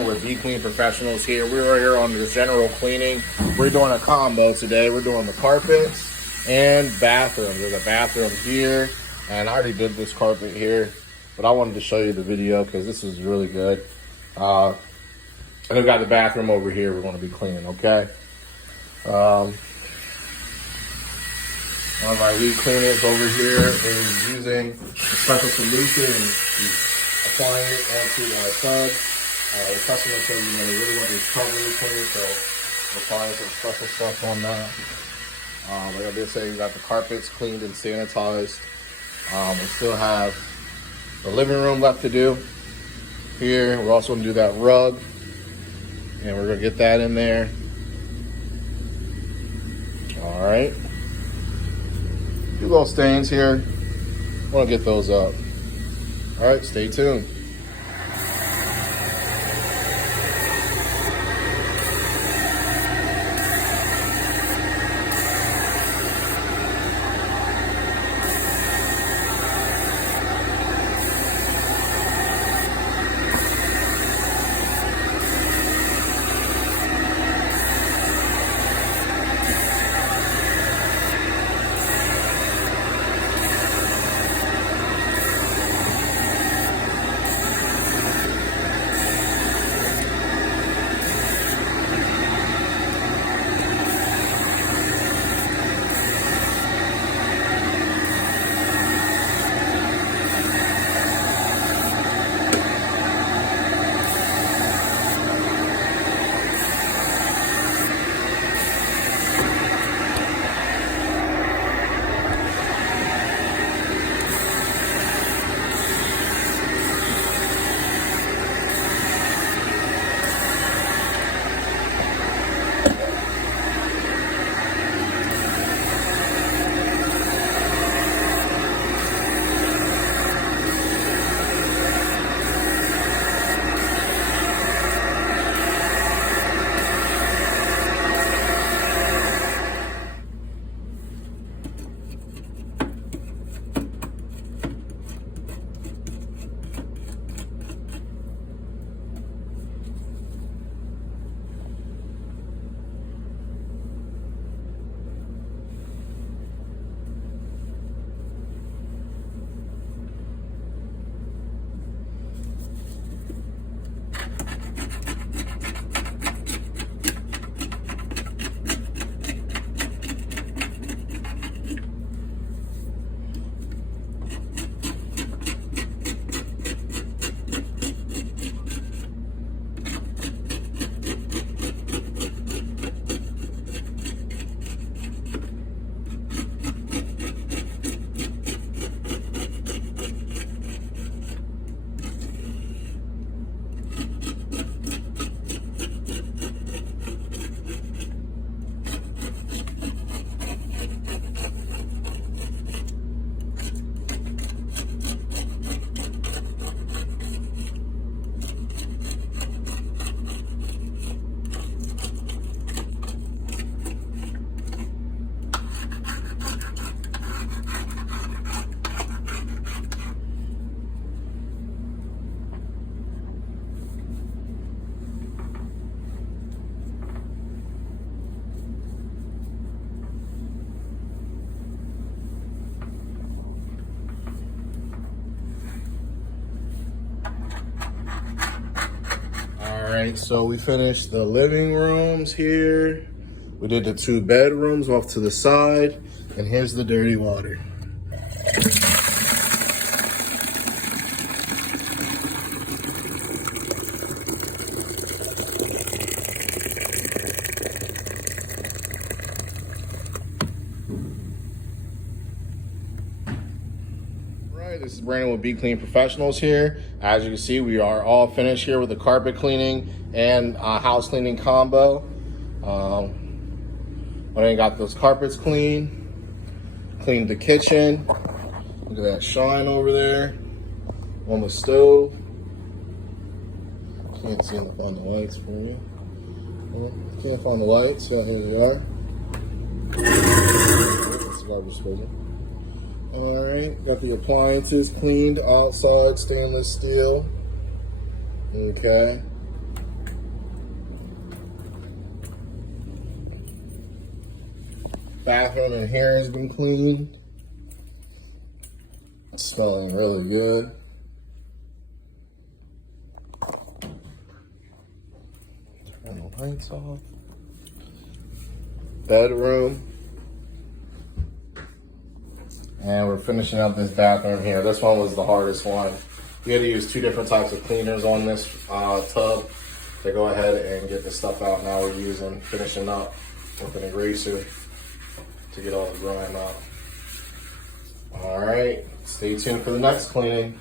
Brandon with Be Clean Professionals here. We're here on the general cleaning. We're doing a combo today. We're doing the carpets and bathrooms. There's a bathroom here, and I already did this carpet here, but I wanted to show you the video because this is really good. And we've got the bathroom over here we're going to be cleaning, okay? One of our lead cleaners over here is using a special solution and he's applying it onto our tub. The customer said, they really want these coverage clean, so we're applying some special stuff on that. Like I did say, we got the carpets cleaned and sanitized. We still have the living room left to do here. We're also going to do that rug, and we're going to get that in there. All right. Few little stains here. I want to get those up. All right, stay tuned. All right, so we finished the living rooms here. We did the 2 bedrooms off to the side, and here's the dirty water. This is Brandon with Be Clean Professionals here. As you can see, we are all finished here with the carpet cleaning and house cleaning combo. I got those carpets cleaned the kitchen. Look at that shine over there on the stove. Can't seem to find the lights for you. Can't find the lights, so here you are. That's garbage disposal. All right, got the appliances cleaned outside, stainless steel. Okay. bathroom in here has been cleaned. It's smelling really good. Turn the lights off. Bedroom. And we're finishing up this bathroom here. This one was the hardest one. We had to use 2 different types of cleaners on this tub to go ahead and get the stuff out. Now we're finishing up with an eraser to get all the grime out. All right, stay tuned for the next cleaning.